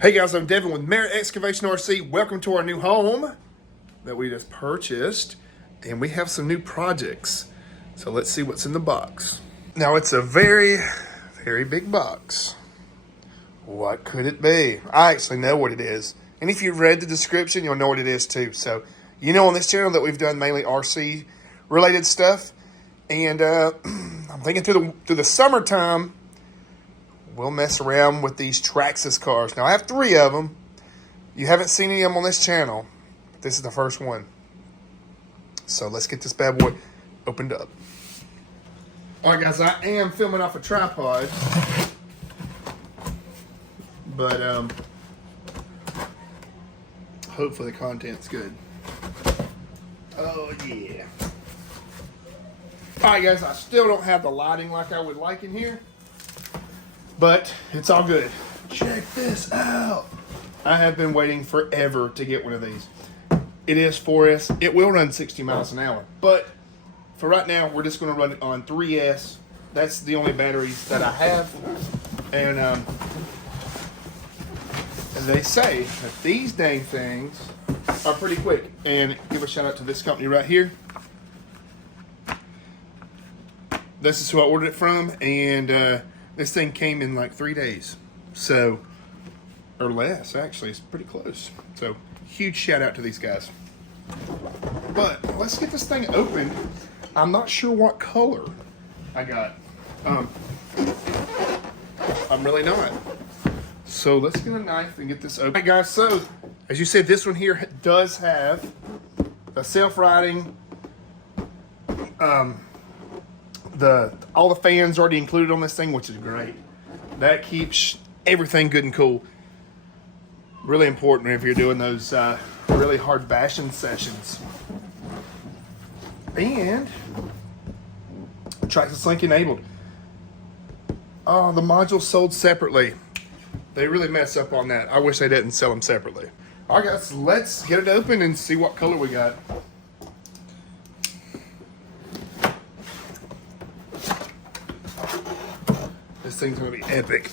Hey guys, I'm Devin with MERRITT Excavation RC. Welcome to our new home that we just purchased, and we have some new projects. So let's see what's in the box. Now it's a very, very big box. What could it be? I actually know what it is. And if you've read the description, you'll know what it is too. So you know on this channel that we've done mainly RC related stuff. And I'm thinking through the summertime, we'll mess around with these Traxxas cars. Now, I have 3 of them. You haven't seen any of them on this channel. But this is the first one. So let's get this bad boy opened up. All right, guys, I am filming off a tripod. But hopefully the content's good. Oh, yeah. All right, guys, I still don't have the lighting like I would like in here. But it's all good. Check this out. I have been waiting forever to get one of these. It is 4S. It will run 60 miles an hour. But for right now, we're just going to run it on 3S. That's the only batteries that I have. And they say that these dang things are pretty quick. And give a shout out to this company right here. This is who I ordered it from. And this thing came in like 3 days, so, or less actually. It's pretty close. So huge shout out to these guys. But let's get this thing open. I'm not sure what color I got. I'm really not. So let's get a knife and get this open. All right, guys. So as you said, this one here does have the self-riding. All the fans already included on this thing, which is great. That keeps everything good and cool. Really important if you're doing those really hard bashing sessions. And Traxxas link enabled. Oh, the modules sold separately. They really mess up on that. I wish they didn't sell them separately. All right, guys, let's get it open and see what color we got. This thing's gonna be epic.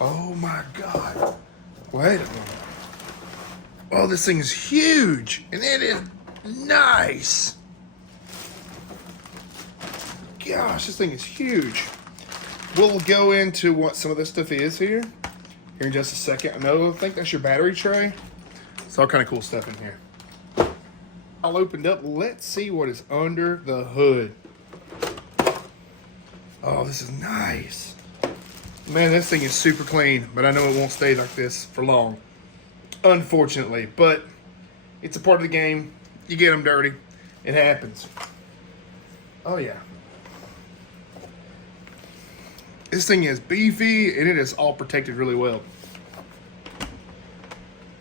Oh my God. Wait a minute. Oh, this thing is huge. And it is nice. Gosh, this thing is huge. We'll go into what some of this stuff is here in just a second. I think that's your battery tray. It's all kind of cool stuff in here. All opened up. Let's see what is under the hood. Oh, this is nice. Man, this thing is super clean, but I know it won't stay like this for long, unfortunately. But it's a part of the game. You get them dirty. It happens. Oh, yeah. This thing is beefy, and it is all protected really well.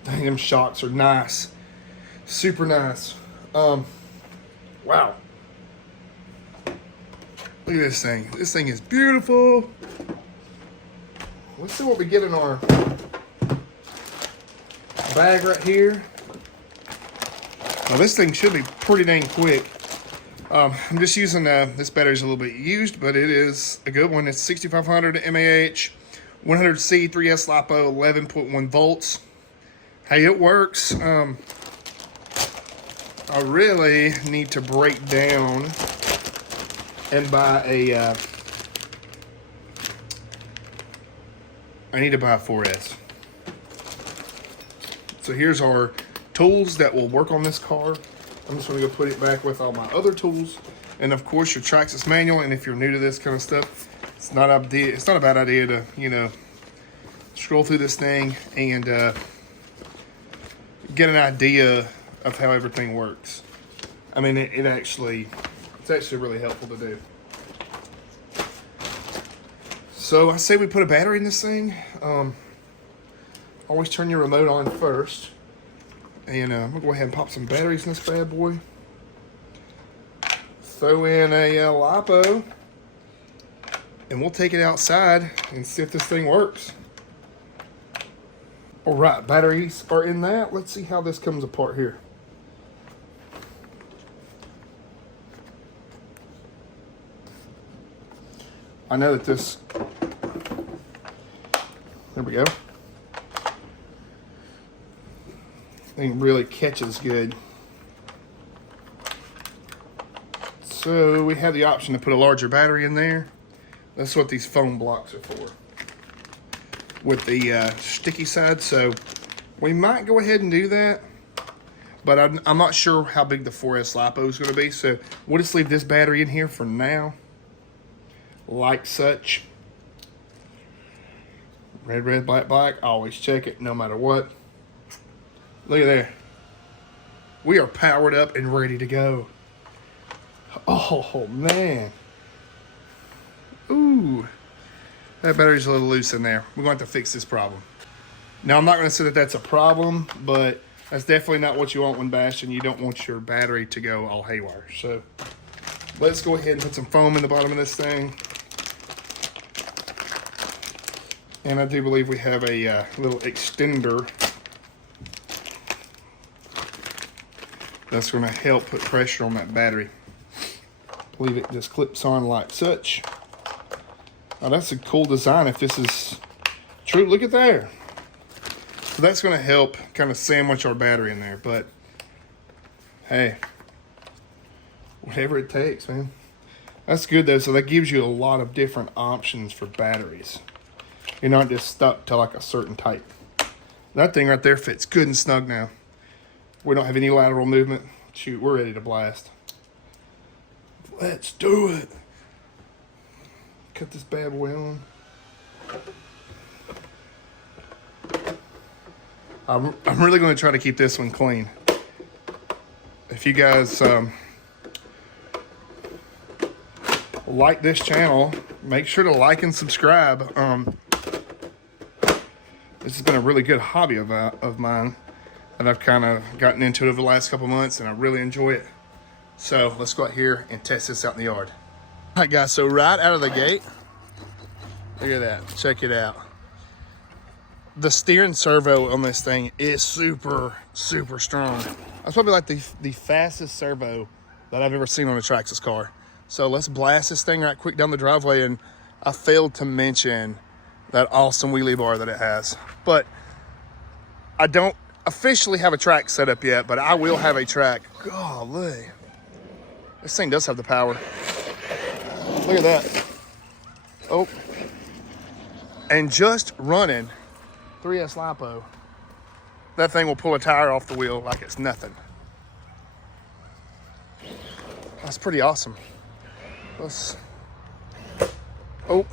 Dang, them shocks are nice. Super nice. Wow. Look at this thing. This thing is beautiful. Let's see what we get in our bag right here. Now this thing should be pretty dang quick. I'm just using, this battery's a little bit used, but it is a good one. It's 6500 mAh, 100C, 3S LiPo, 11.1 volts. Hey, it works. I really need to break down and buy a, I need to buy a 4S. So here's our tools that will work on this car. I'm just gonna go put it back with all my other tools. And of course your Traxxas manual. And if you're new to this kind of stuff, it's not a bad idea to, you know, scroll through this thing and get an idea of how everything works. I mean, it's actually really helpful to do. So I say we put a battery in this thing. Always turn your remote on first. And I'm gonna go ahead and pop some batteries in this bad boy. Throw in a LiPo. And we'll take it outside and see if this thing works. All right, batteries are in that. Let's see how this comes apart here. I know that this There we go. Thing really catches good. So we have the option to put a larger battery in there. That's what these foam blocks are for, with the sticky side. So we might go ahead and do that, but I'm not sure how big the 4S LiPo is going to be. So we'll just leave this battery in here for now, like such. Red, red, black, black. Always check it no matter what. Look at there. We are powered up and ready to go. Oh, man. Ooh. That battery's a little loose in there. We're going to have to fix this problem. Now, I'm not going to say that that's a problem, but that's definitely not what you want when bashing. You don't want your battery to go all haywire. So, let's go ahead and put some foam in the bottom of this thing. And I do believe we have a little extender that's going to help put pressure on that battery. I believe it just clips on like such. Oh, that's a cool design if this is true. Look at there. So that's going to help kind of sandwich our battery in there. But hey, whatever it takes, man. That's good though. So that gives you a lot of different options for batteries. You're not just stuck to like a certain type. That thing right there fits good and snug now. We don't have any lateral movement. Shoot, we're ready to blast. Let's do it. Cut this bad boy on. I'm really going to try to keep this one clean. If you guys like this channel, make sure to like and subscribe. This has been a really good hobby of mine that I've kind of gotten into over the last couple months, and I really enjoy it. So let's go out here and test this out in the yard. All right, guys, so right out of the gate, look at that. Check it out. The steering servo on this thing is super, super strong. That's probably like the fastest servo that I've ever seen on a Traxxas car. So let's blast this thing right quick down the driveway. And I failed to mention that awesome wheelie bar that it has. But I don't officially have a track set up yet, but I will have a track. Golly. This thing does have the power. Look at that. Oh. And just running 3S LiPo, that thing will pull a tire off the wheel like it's nothing. That's pretty awesome. Oh.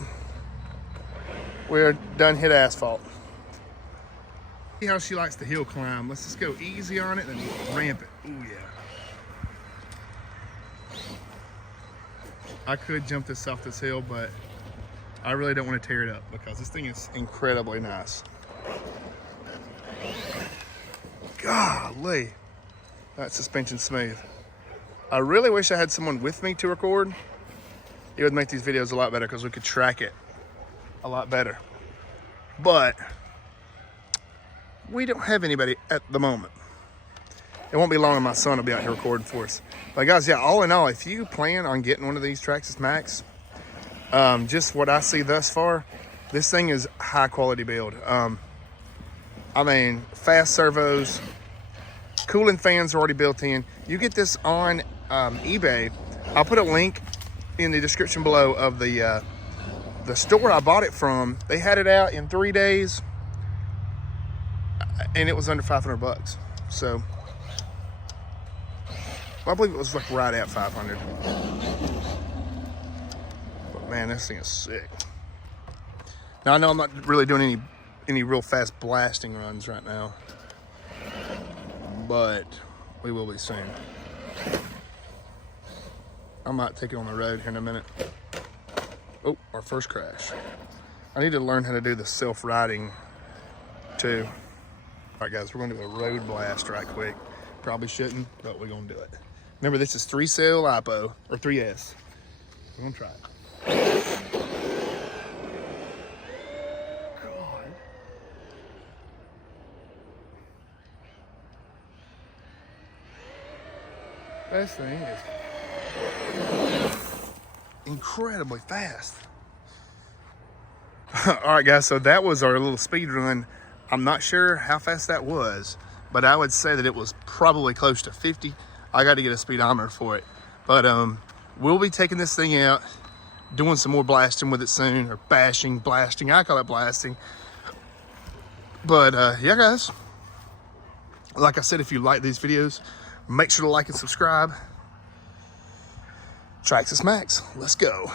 We're done hit asphalt. See how she likes the hill climb. Let's just go easy on it and ramp it. Oh yeah. I could jump this off this hill, but I really don't want to tear it up because this thing is incredibly nice. Golly, that suspension's smooth. I really wish I had someone with me to record. It would make these videos a lot better because we could track it a lot better. But we don't have anybody at the moment. It won't be long and my son will be out here recording for us. But guys, yeah, all in all, if you plan on getting one of these Traxxas Maxx, just what I see thus far, this thing is high quality build. I mean, fast servos, cooling fans are already built in. You get this on eBay. I'll put a link in the description below of the store I bought it from. They had it out in 3 days, and it was under 500 bucks. So, well, I believe it was like right at 500. But man, this thing is sick. Now I know I'm not really doing any real fast blasting runs right now, but we will be soon. I might take it on the road here in a minute. Oh, our first crash. I need to learn how to do the self-riding too. All right, guys, we're gonna do a road blast right quick. Probably shouldn't, but we're gonna do it. Remember, this is 3-cell LiPo, or 3S. We're gonna try it. God. This thing is incredibly fast. All right, guys, so that was our little speed run. I'm not sure how fast that was, but I would say that it was probably close to 50. I got to get a speedometer for it. But we'll be taking this thing out, doing some more blasting with it soon, or bashing, blasting. I call it blasting. But yeah, guys, like I said, if you like these videos, make sure to like and subscribe. Traxxas Max, let's go.